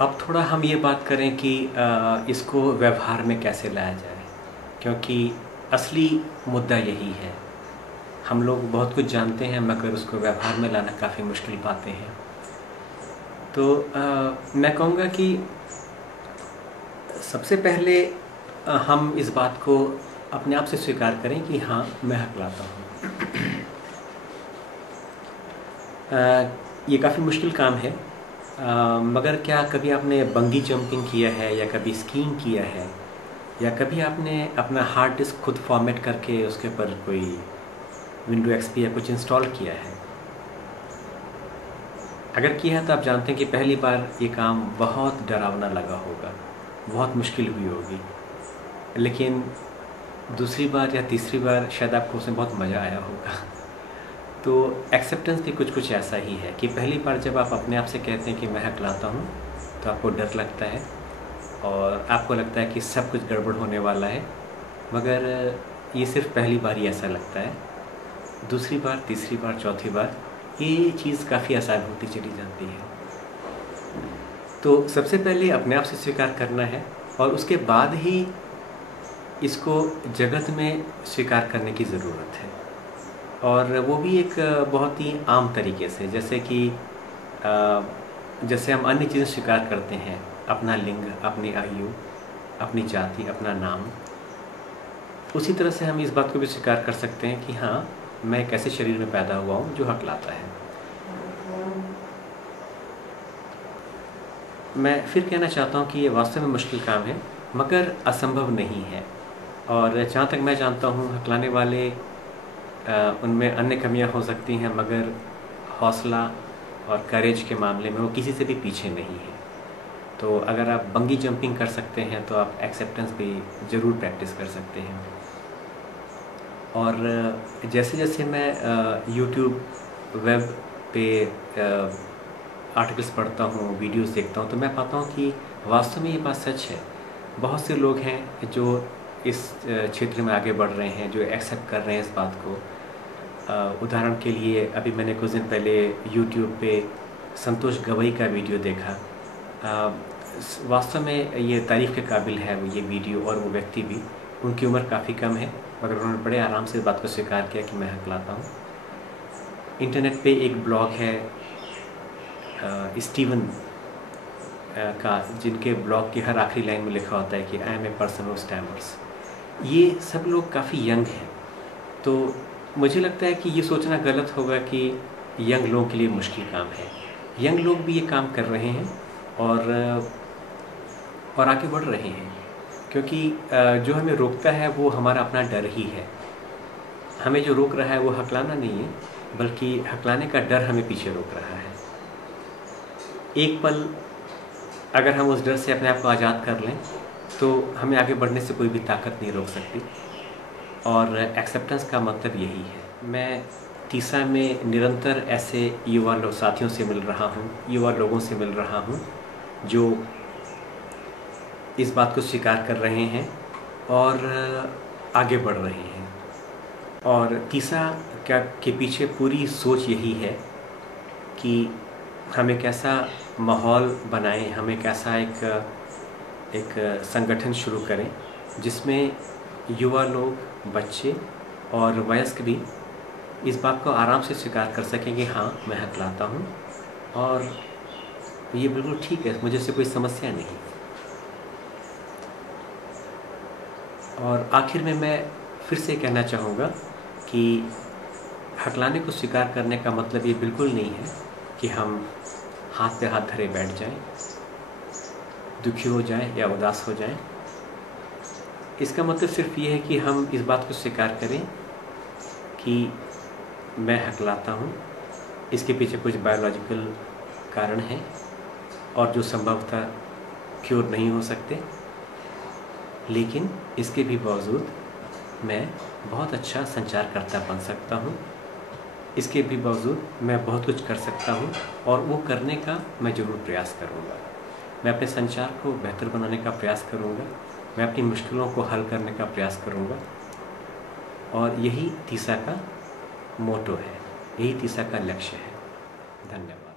अब थोड़ा हम ये बात करें कि इसको व्यवहार में कैसे लाया जाए, क्योंकि असली मुद्दा यही है। हम लोग बहुत कुछ जानते हैं मगर उसको व्यवहार में लाना काफ़ी मुश्किल पाते हैं। तो मैं कहूँगा कि सबसे पहले हम इस बात को अपने आप से स्वीकार करें कि हाँ, मैं हकलाता हूँ। ये काफ़ी मुश्किल काम है, मगर क्या कभी आपने बंगी जंपिंग किया है या कभी स्कीइंग किया है या कभी आपने अपना हार्ड डिस्क खुद फॉर्मेट करके उसके ऊपर कोई विंडो एक्सपी या कुछ इंस्टॉल किया है? अगर किया है तो आप जानते हैं कि पहली बार ये काम बहुत डरावना लगा होगा, बहुत मुश्किल हुई होगी, लेकिन दूसरी बार या तीसरी बार शायद आपको उसमें बहुत मज़ा आया होगा। तो एक्सेप्टेंस भी कुछ ऐसा ही है कि पहली बार जब आप अपने आप से कहते हैं कि मैं हकलाता हूँ तो आपको डर लगता है और आपको लगता है कि सब कुछ गड़बड़ होने वाला है, मगर ये सिर्फ पहली बार ही ऐसा लगता है। दूसरी बार, तीसरी बार, चौथी बार ये चीज़ काफ़ी आसान होती चली जाती है। तो सबसे पहले अपने आप से स्वीकार करना है और उसके बाद ही इसको जगत में स्वीकार करने की ज़रूरत है, और वो भी एक बहुत ही आम तरीके से, जैसे कि जैसे हम अन्य चीज़ें स्वीकार करते हैं, अपना लिंग, अपनी आयु, अपनी जाति, अपना नाम, उसी तरह से हम इस बात को भी स्वीकार कर सकते हैं कि हाँ, मैं एक ऐसे शरीर में पैदा हुआ हूँ जो हकलाता है। मैं फिर कहना चाहता हूँ कि ये वास्तव में मुश्किल काम है मगर असंभव नहीं है, और जहाँ तक मैं जानता हूँ हकलाने वाले उनमें अन्य कमियां हो सकती हैं, मगर हौसला और करेज के मामले में वो किसी से भी पीछे नहीं है। तो अगर आप बंगी जंपिंग कर सकते हैं तो आप एक्सेप्टेंस भी ज़रूर प्रैक्टिस कर सकते हैं। और जैसे जैसे मैं यूट्यूब, वेब पे आर्टिकल्स पढ़ता हूँ, वीडियोस देखता हूँ, तो मैं पाता हूँ कि वास्तव में ये बात सच है। बहुत से लोग हैं जो इस क्षेत्र में आगे बढ़ रहे हैं, जो एक्सेप्ट कर रहे हैं इस बात को। उदाहरण के लिए अभी मैंने कुछ दिन पहले यूट्यूब पे संतोष गवई का वीडियो देखा। वास्तव में ये तारीफ़ के काबिल है वो ये वीडियो और वो व्यक्ति भी। उनकी उम्र काफ़ी कम है मगर उन्होंने बड़े आराम से इस बात को स्वीकार किया कि मैं हकलाता हूँ। इंटरनेट पे एक ब्लॉग है स्टीवन का, जिनके ब्लॉग की हर आखिरी लाइन में लिखा होता है कि I M a person who स्टैमर्स। ये सब लोग काफ़ी यंग हैं, तो मुझे लगता है कि ये सोचना गलत होगा कि यंग लोगों के लिए मुश्किल काम है। यंग लोग भी ये काम कर रहे हैं और आगे बढ़ रहे हैं, क्योंकि जो हमें रोकता है वो हमारा अपना डर ही है। हमें जो रोक रहा है वो हकलाना नहीं है, बल्कि हकलाने का डर हमें पीछे रोक रहा है। एक पल अगर हम उस डर से अपने आप को आज़ाद कर लें तो हमें आगे बढ़ने से कोई भी ताकत नहीं रोक सकती, और एक्सेप्टेंस का मतलब यही है। मैं तीसा में निरंतर ऐसे युवा साथियों से मिल रहा हूँ, युवा लोगों से मिल रहा हूँ जो इस बात को स्वीकार कर रहे हैं और आगे बढ़ रहे हैं। और तीसा के पीछे पूरी सोच यही है कि हम एक ऐसा माहौल बनाएं, हम एक ऐसा एक संगठन शुरू करें जिसमें युवा लोग, बच्चे और वयस्क भी इस बात को आराम से स्वीकार कर सकें कि हाँ, मैं हकलाता हूँ और ये बिल्कुल ठीक है, मुझे इससे कोई समस्या नहीं। और आखिर में मैं फिर से कहना चाहूँगा कि हकलाने को स्वीकार करने का मतलब ये बिल्कुल नहीं है कि हम हाथ पे हाथ धरे बैठ जाएं, दुखी हो जाएं या उदास हो जाएं। इसका मतलब सिर्फ ये है कि हम इस बात को स्वीकार करें कि मैं हकलाता हूँ। इसके पीछे कुछ बायोलॉजिकल कारण हैं और जो संभवतः क्योर नहीं हो सकते, लेकिन इसके भी बावजूद मैं बहुत अच्छा संचारकर्ता बन सकता हूँ। इसके भी बावजूद मैं बहुत कुछ कर सकता हूँ और वो करने का मैं ज़रूर प्रयास करूँगा। मैं अपने संचार को बेहतर बनाने का प्रयास करूँगा, मैं अपनी मुश्किलों को हल करने का प्रयास करूँगा, और यही तीसा का मोटो है, यही तीसा का लक्ष्य है। धन्यवाद।